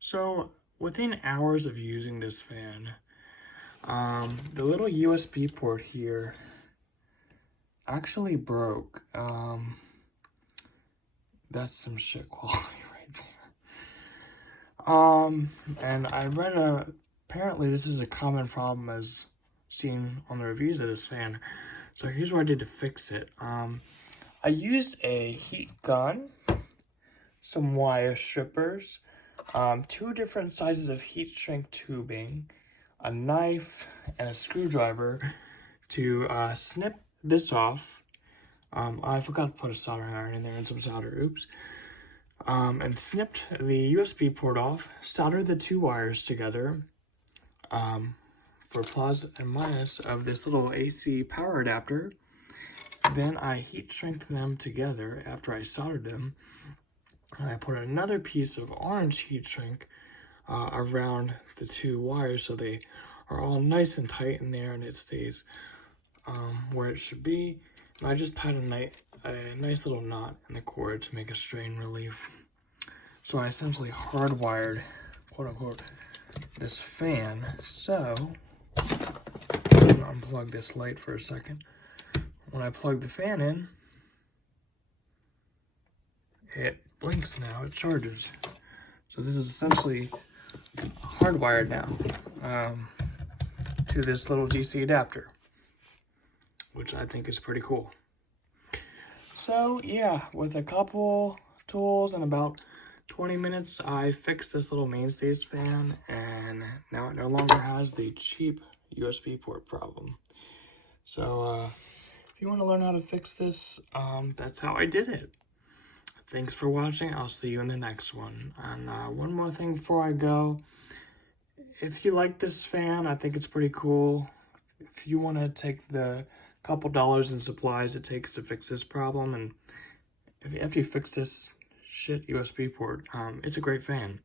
So within hours of using this fan, the little USB port here actually broke. That's some shit quality right there. And I read apparently this is a common problem as seen on the reviews of this fan. So here's what I did to fix it. I used a heat gun, some wire strippers, 2 different sizes of heat shrink tubing, a knife, and a screwdriver to snip this off. I forgot to put a soldering iron in there and some solder, oops. And snipped the USB port off, soldered the 2 wires together for plus and minus of this little AC power adapter. Then I heat shrinked them together after I soldered them. And I put another piece of orange heat shrink around the 2 wires so they are all nice and tight in there and it stays where it should be. And I just tied a nice little knot in the cord to make a strain relief. So I essentially hardwired, quote unquote, this fan. So, I'm gonna unplug this light for a second. When I plug the fan in, it blinks now, it charges. So this is essentially hardwired now to this little DC adapter, which I think is pretty cool. So yeah, with a couple tools and about 20 minutes, I fixed this little Mainstays fan, and now it no longer has the cheap USB port problem. So if you want to learn how to fix this, that's how I did it. Thanks for watching. I'll see you in the next one. And one more thing before I go. If you like this fan, I think it's pretty cool. If you want to take the couple dollars in supplies it takes to fix this problem, and after you fix this shit USB port, it's a great fan.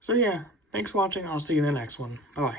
So yeah, thanks for watching. I'll see you in the next one. Bye-bye.